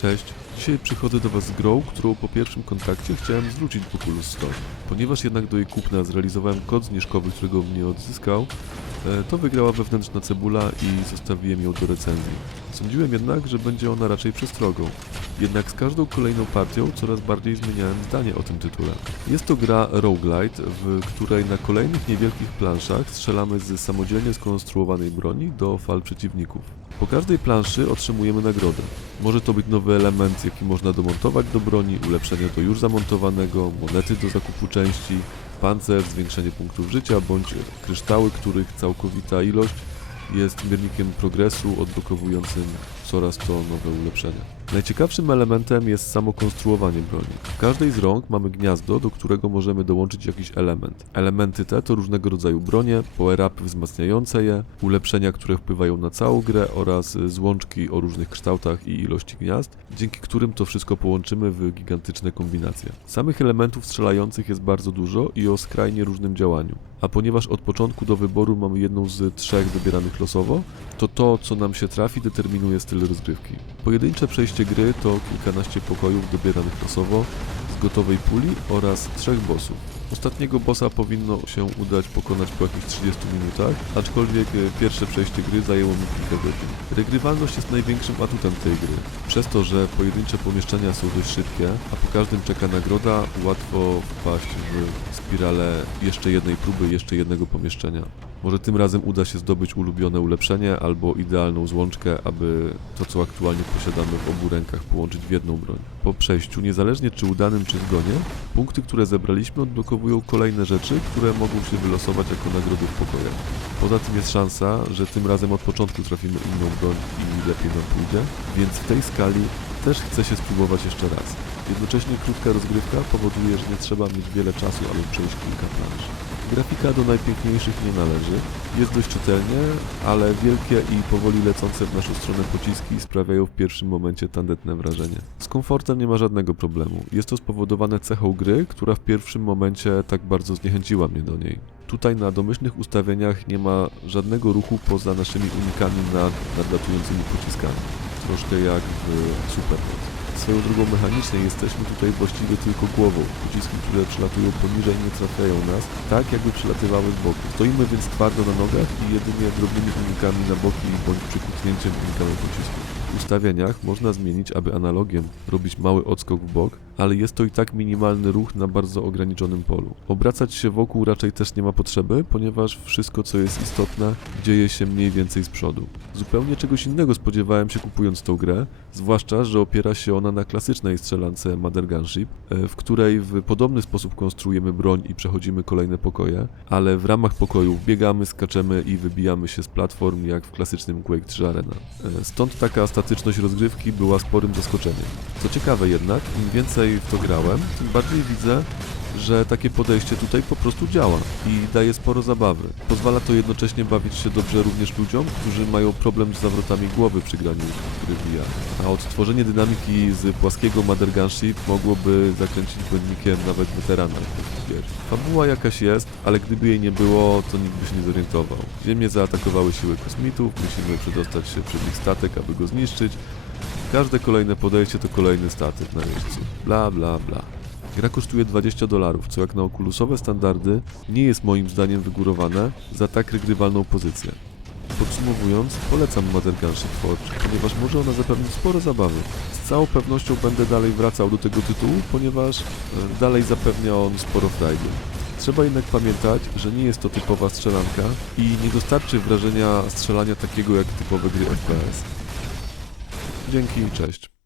Cześć, dzisiaj przychodzę do Was z grą, którą po pierwszym kontakcie chciałem zwrócić w Oculus Store. Ponieważ jednak do jej kupna zrealizowałem kod zniżkowy, którego mnie odzyskał, e, to wygrała wewnętrzna cebula i zostawiłem ją do recenzji. Sądziłem jednak, że będzie ona raczej przestrogą. Jednak z każdą kolejną partią coraz bardziej zmieniałem zdanie o tym tytule. Jest to gra roguelite, w której na kolejnych niewielkich planszach strzelamy z samodzielnie skonstruowanej broni do fal przeciwników. Po każdej planszy otrzymujemy nagrodę. Może to być nowy element, jaki można domontować do broni, ulepszenie do już zamontowanego, monety do zakupu części, pancerz, zwiększenie punktów życia bądź kryształy, których całkowita ilość jest miernikiem progresu odblokowującym coraz to nowe ulepszenia. Najciekawszym elementem jest samo konstruowanie broni. W każdej z rąk mamy gniazdo, do którego możemy dołączyć jakiś element. Elementy te to różnego rodzaju bronie, power-upy wzmacniające je, ulepszenia, które wpływają na całą grę oraz złączki o różnych kształtach i ilości gniazd, dzięki którym to wszystko połączymy w gigantyczne kombinacje. Samych elementów strzelających jest bardzo dużo i o skrajnie różnym działaniu. A ponieważ od początku do wyboru mamy jedną z trzech wybieranych losowo, to to, co nam się trafi, determinuje styl rozgrywki. Pojedyncze przejście gry to kilkanaście pokojów dobieranych losowo, z gotowej puli oraz trzech bossów. Ostatniego bossa powinno się udać pokonać po jakichś 30 minutach, aczkolwiek e, pierwsze przejście gry zajęło mi kilka godzin. Regrywalność jest największym atutem tej gry. Przez to, że pojedyncze pomieszczenia są dość szybkie, a po każdym czeka nagroda, łatwo wpaść w spiralę jeszcze jednej próby, jeszcze jednego pomieszczenia. Może tym razem uda się zdobyć ulubione ulepszenie albo idealną złączkę, aby to, co aktualnie posiadamy w obu rękach, połączyć w jedną broń. Po przejściu, niezależnie czy udanym, czy zgonie, punkty, które zebraliśmy, odblokowują kolejne rzeczy, które mogą się wylosować jako nagrody w pokojach. Poza tym jest szansa, że tym razem od początku trafimy inną broń i lepiej nam pójdzie, więc w tej skali też chce się spróbować jeszcze raz. Jednocześnie krótka rozgrywka powoduje, że nie trzeba mieć wiele czasu, aby przejść kilka plansz. Grafika do najpiękniejszych nie należy. Jest dość czytelnie, ale wielkie i powoli lecące w naszą stronę pociski sprawiają w pierwszym momencie tandetne wrażenie. Z komfortem nie ma żadnego problemu. Jest to spowodowane cechą gry, która w pierwszym momencie tak bardzo zniechęciła mnie do niej. Tutaj na domyślnych ustawieniach nie ma żadnego ruchu poza naszymi unikami nad nadlatującymi pociskami. Troszkę jak w Superhot. Swoją drogą mechanicznie jesteśmy tutaj właściwie tylko głową. Pociski, które przelatują poniżej nie trafiają nas, tak jakby przelatywały z boku. Stoimy więc twardo na nogach i jedynie drobnymi unikami na boki bądź przykutnięciem unikamy pocisków. W ustawieniach można zmienić, aby analogiem robić mały odskok w bok, ale jest to i tak minimalny ruch na bardzo ograniczonym polu. Obracać się wokół raczej też nie ma potrzeby, ponieważ wszystko co jest istotne dzieje się mniej więcej z przodu. Zupełnie czegoś innego spodziewałem się kupując tą grę, zwłaszcza, że opiera się ona na klasycznej strzelance Mother Gunship, e, w której w podobny sposób konstruujemy broń i przechodzimy kolejne pokoje, ale w ramach pokojów biegamy, skaczemy i wybijamy się z platform jak w klasycznym Quake 3 Arena. E, Stąd taka statyczność rozgrywki była sporym zaskoczeniem. Co ciekawe jednak, im więcej w to grałem, tym bardziej widzę, że takie podejście tutaj po prostu działa i daje sporo zabawy. Pozwala to jednocześnie bawić się dobrze również ludziom, którzy mają problem z zawrotami głowy przy graniu gry VR. A odtworzenie dynamiki z płaskiego Mother Gunship mogłoby zakręcić błędnikiem nawet weterana takich gier. Fabuła jakaś jest, ale gdyby jej nie było, to nikt by się nie zorientował. Ziemię zaatakowały siły kosmitów, musimy przedostać się przed ich statek, aby go zniszczyć. Każde kolejne podejście to kolejny statek na jeźdźcu. Bla bla bla. Gra kosztuje 20 dolarów, co jak na okulusowe standardy nie jest moim zdaniem wygórowane za tak regrywalną pozycję. Podsumowując, polecam Mother Gunship Forge, ponieważ może ona zapewnić sporo zabawy. Z całą pewnością będę dalej wracał do tego tytułu, ponieważ e, dalej zapewnia on sporo frajdy. Trzeba jednak pamiętać, że nie jest to typowa strzelanka i nie dostarczy wrażenia strzelania takiego jak typowe gry FPS. Dzięki i cześć.